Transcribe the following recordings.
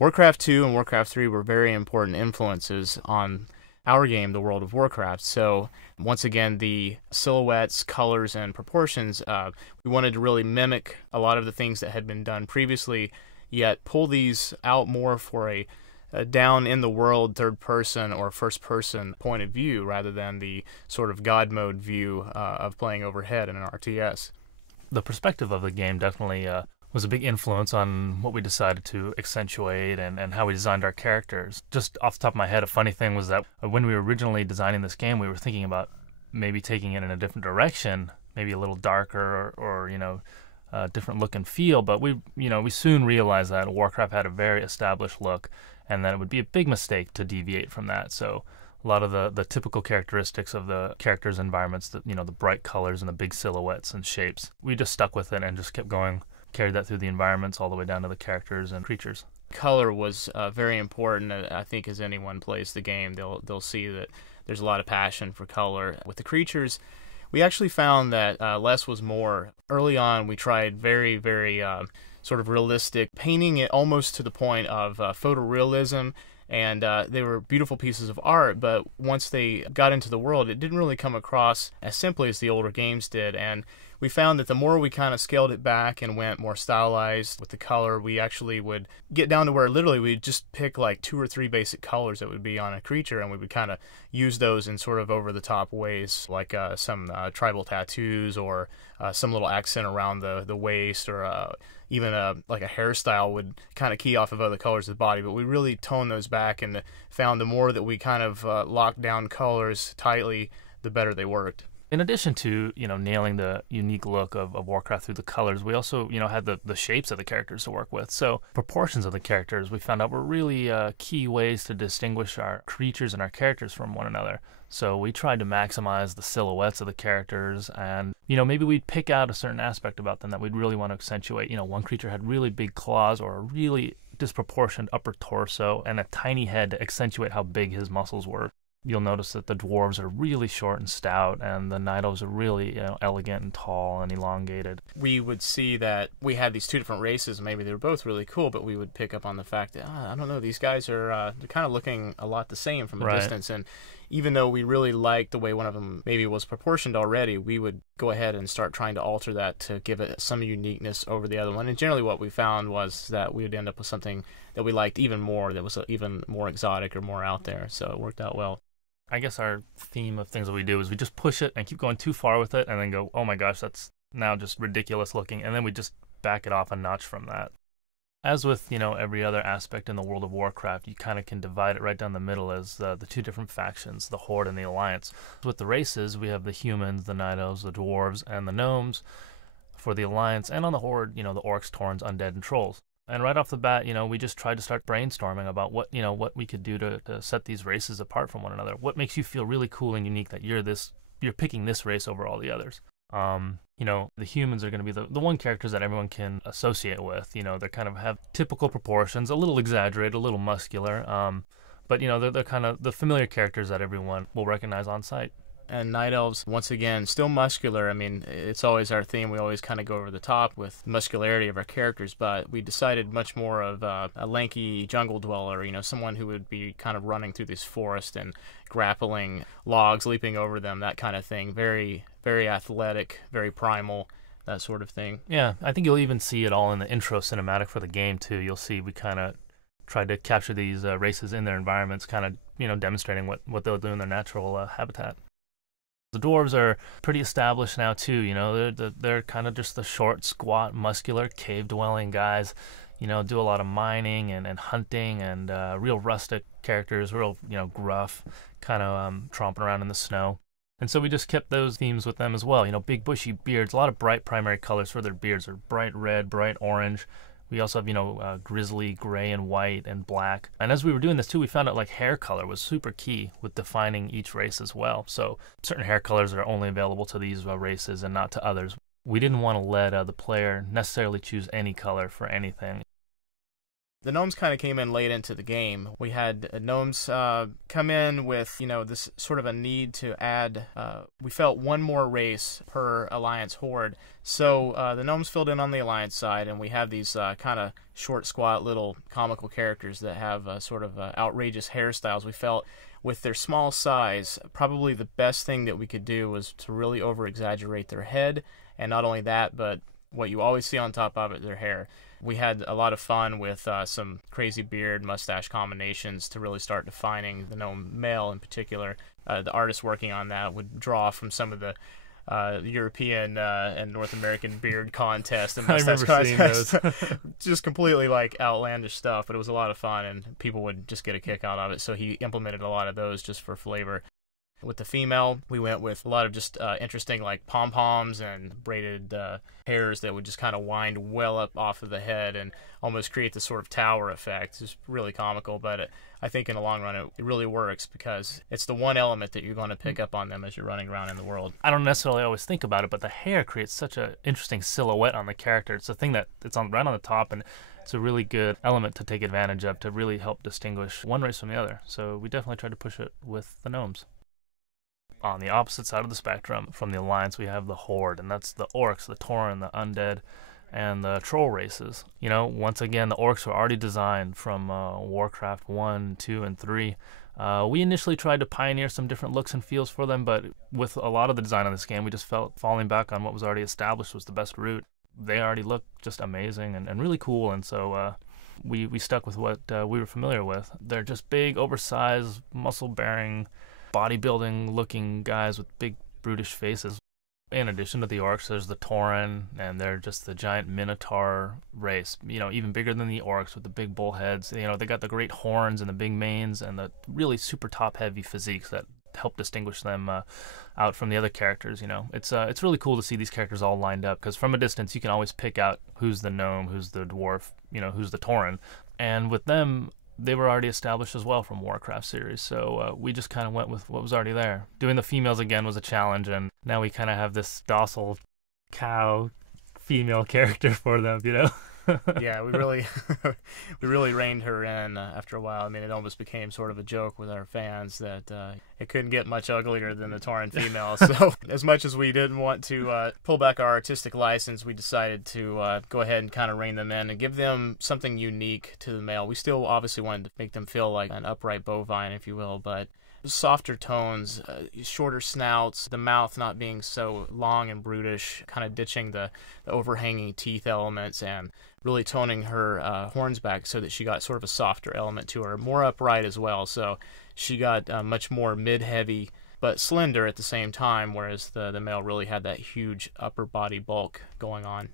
Warcraft 2 and Warcraft 3 were very important influences on our game, the World of Warcraft. So, once again, the silhouettes, colors, and proportions, we wanted to really mimic a lot of the things that had been done previously, yet pull these out more for a down in the world third person or first person point of view rather than the sort of God mode view of playing overhead in an RTS. The perspective of the game definitely was a big influence on what we decided to accentuate and how we designed our characters. Just off the top of my head, a funny thing was that when we were originally designing this game, we were thinking about maybe taking it in a different direction, maybe a little darker or different look and feel. But we soon realized that Warcraft had a very established look, and that it would be a big mistake to deviate from that. So a lot of the typical characteristics of the characters' environments, the bright colors and the big silhouettes and shapes, we just stuck with it and just kept going. Carried that through the environments all the way down to the characters and creatures. Color was very important. I think as anyone plays the game, they'll see that there's a lot of passion for color. With the creatures, we actually found that less was more. Early on, we tried very, very sort of realistic, painting it almost to the point of photorealism, and they were beautiful pieces of art, but once they got into the world, it didn't really come across as simply as the older games did, and we found that the more we kind of scaled it back and went more stylized with the color, we actually would get down to where literally we'd just pick like 2 or 3 basic colors that would be on a creature, and we would kind of use those in sort of over-the-top ways, like some tribal tattoos or some little accent around the waist, or even like a hairstyle would kind of key off of other colors of the body. But we really toned those back and found the more that we kind of locked down colors tightly, the better they worked. In addition to nailing the unique look of Warcraft through the colors, we also had the shapes of the characters to work with. So proportions of the characters we found out were really key ways to distinguish our creatures and our characters from one another. So we tried to maximize the silhouettes of the characters, and maybe we'd pick out a certain aspect about them that we'd really want to accentuate. One creature had really big claws or a really disproportioned upper torso and a tiny head to accentuate how big his muscles were. You'll notice that the dwarves are really short and stout, and the night elves are really elegant and tall and elongated. We would see that we had these 2 different races. Maybe they were both really cool, but we would pick up on the fact that, I don't know, these guys are they're kind of looking a lot the same from a distance. And even though we really liked the way one of them maybe was proportioned already, we would go ahead and start trying to alter that to give it some uniqueness over the other one. And generally what we found was that we would end up with something that we liked even more, that was even more exotic or more out there. So it worked out well. I guess our theme of things that we do is we just push it and keep going too far with it and then go, oh my gosh, that's now just ridiculous looking, and then we just back it off a notch from that. As with, every other aspect in the World of Warcraft, you kind of can divide it right down the middle as the 2 different factions, the Horde and the Alliance. With the races, we have the humans, the Night Elves, the Dwarves, and the Gnomes. For the Alliance, and on the Horde, the Orcs, Taurens, Undead, and Trolls. And right off the bat, we just tried to start brainstorming about what we could do to set these races apart from one another. What makes you feel really cool and unique that you're picking this race over all the others? The humans are going to be the one characters that everyone can associate with. They kind of have typical proportions, a little exaggerated, a little muscular, but they're kind of the familiar characters that everyone will recognize on sight. And Night Elves, once again, still muscular. I mean, it's always our theme. We always kind of go over the top with muscularity of our characters, but we decided much more of a lanky jungle dweller, someone who would be kind of running through this forest and grappling logs, leaping over them, that kind of thing. Very, very athletic, very primal, that sort of thing. Yeah, I think you'll even see it all in the intro cinematic for the game, too. You'll see we kind of tried to capture these races in their environments, kind of, demonstrating what they'll do in their natural habitat. The dwarves are pretty established now too. They're kind of just the short, squat, muscular, cave-dwelling guys. Do a lot of mining and hunting, and real rustic characters, real gruff, kind of tromping around in the snow. And so we just kept those themes with them as well. Big bushy beards, a lot of bright primary colors for their beards. Are bright red, bright orange. We also have, grizzly, gray and white and black. And as we were doing this too, we found out like hair color was super key with defining each race as well. So certain hair colors are only available to these races and not to others. We didn't want to let the player necessarily choose any color for anything. The gnomes kind of came in late into the game. We had gnomes come in with, this sort of a need to add, we felt one more race per Alliance Horde. So the gnomes filled in on the Alliance side, and we have these kind of short, squat, little comical characters that have sort of outrageous hairstyles. We felt with their small size, probably the best thing that we could do was to really over-exaggerate their head, and not only that, but what you always see on top of it, their hair. We had a lot of fun with some crazy beard, mustache combinations to really start defining the gnome male in particular. The artists working on that would draw from some of the European and North American beard contest and mustache contest. Just completely like outlandish stuff, but it was a lot of fun and people would just get a kick out of it. So he implemented a lot of those just for flavor. With the female, we went with a lot of just interesting like pom-poms and braided hairs that would just kind of wind well up off of the head and almost create this sort of tower effect. It's really comical, but I think in the long run it really works because it's the one element that you're going to pick up on them as you're running around in the world. I don't necessarily always think about it, but the hair creates such an interesting silhouette on the character. It's a thing that it's on right on the top, and it's a really good element to take advantage of to really help distinguish one race from the other. So we definitely tried to push it with the gnomes. On the opposite side of the spectrum from the Alliance, we have the Horde, and that's the Orcs, the Tauren, the Undead, and the Troll races. Once again, the Orcs were already designed from Warcraft 1, 2, and 3. We initially tried to pioneer some different looks and feels for them, but with a lot of the design of this game, we just felt falling back on what was already established was the best route. They already looked just amazing and really cool, and so we stuck with what we were familiar with. They're just big, oversized, muscle-bearing, bodybuilding looking guys with big brutish faces. In addition to the Orcs, there's the Tauren, and they're just the giant Minotaur race, even bigger than the Orcs with the big bull heads. They got the great horns and the big manes and the really super top heavy physiques that help distinguish them out from the other characters. It's really cool to see these characters all lined up, because from a distance you can always pick out who's the gnome, who's the dwarf, who's the Tauren. And with them, they were already established as well from Warcraft series, so we just kind of went with what was already there. Doing the females again was a challenge, and now we kind of have this docile cow female character for them, Yeah, we really reined her in after a while. I mean, it almost became sort of a joke with our fans that it couldn't get much uglier than the Tauren female. So as much as we didn't want to pull back our artistic license, we decided to go ahead and kind of rein them in and give them something unique to the male. We still obviously wanted to make them feel like an upright bovine, if you will, but softer tones, shorter snouts, the mouth not being so long and brutish, kind of ditching the overhanging teeth elements and really toning her horns back so that she got sort of a softer element to her, more upright as well. So she got much more mid-heavy but slender at the same time, whereas the male really had that huge upper body bulk going on.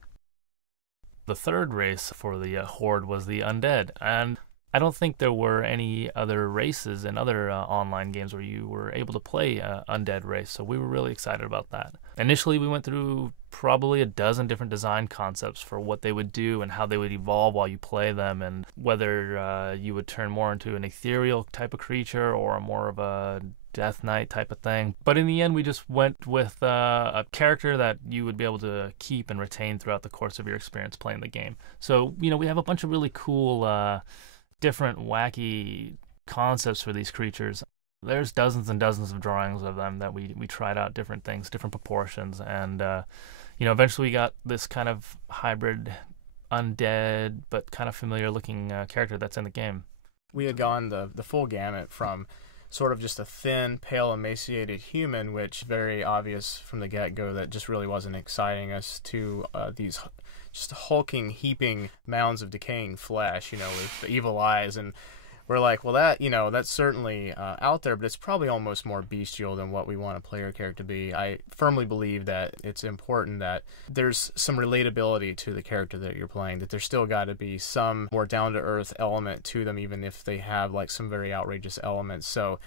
The third race for the Horde was the Undead, and I don't think there were any other races in other online games where you were able to play Undead race, so we were really excited about that. Initially, we went through probably a dozen different design concepts for what they would do and how they would evolve while you play them, and whether you would turn more into an ethereal type of creature or more of a Death Knight type of thing. But in the end, we just went with a character that you would be able to keep and retain throughout the course of your experience playing the game. So, we have a bunch of really cool different wacky concepts for these creatures. There's dozens and dozens of drawings of them that we tried out different things, different proportions, and eventually we got this kind of hybrid undead but kind of familiar looking character that's in the game. We had gone the full gamut from sort of just a thin, pale, emaciated human, which very obvious from the get-go that just really wasn't exciting us, to these just hulking, heaping mounds of decaying flesh, with the evil eyes. And we're like, well, that's certainly out there, but it's probably almost more bestial than what we want a player character to be. I firmly believe that it's important that there's some relatability to the character that you're playing, that there's still got to be some more down-to-earth element to them, even if they have like some very outrageous elements. So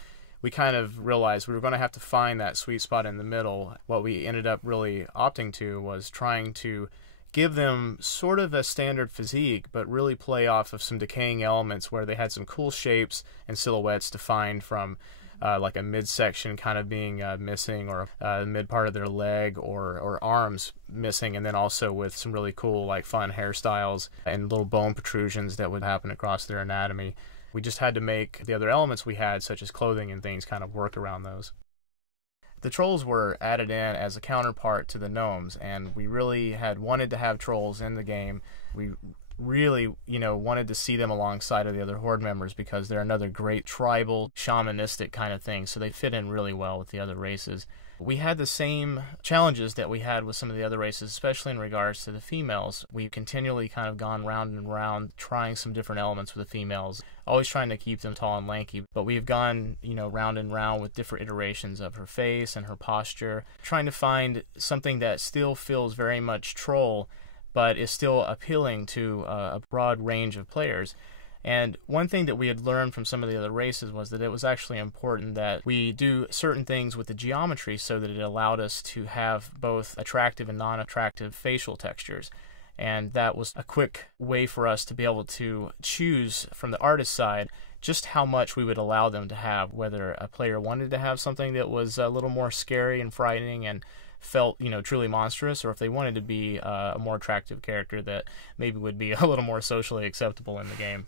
we kind of realized we were going to have to find that sweet spot in the middle. What we ended up really opting to was trying to give them sort of a standard physique, but really play off of some decaying elements where they had some cool shapes and silhouettes defined from like a midsection kind of being missing, or mid part of their leg or arms missing, and then also with some really cool, like, fun hairstyles and little bone protrusions that would happen across their anatomy. We just had to make the other elements we had, such as clothing and things, kind of work around those. The trolls were added in as a counterpart to the gnomes, and we really had wanted to have trolls in the game. We really, wanted to see them alongside of the other Horde members because they're another great tribal, shamanistic kind of thing, so they fit in really well with the other races. We had the same challenges that we had with some of the other races, especially in regards to the females. We've continually kind of gone round and round trying some different elements with the females, always trying to keep them tall and lanky, but we've gone, round and round with different iterations of her face and her posture, trying to find something that still feels very much troll, but is still appealing to a broad range of players. And one thing that we had learned from some of the other races was that it was actually important that we do certain things with the geometry so that it allowed us to have both attractive and non-attractive facial textures. And that was a quick way for us to be able to choose from the artist side just how much we would allow them to have, whether a player wanted to have something that was a little more scary and frightening and felt, truly monstrous, or if they wanted to be a more attractive character that maybe would be a little more socially acceptable in the game.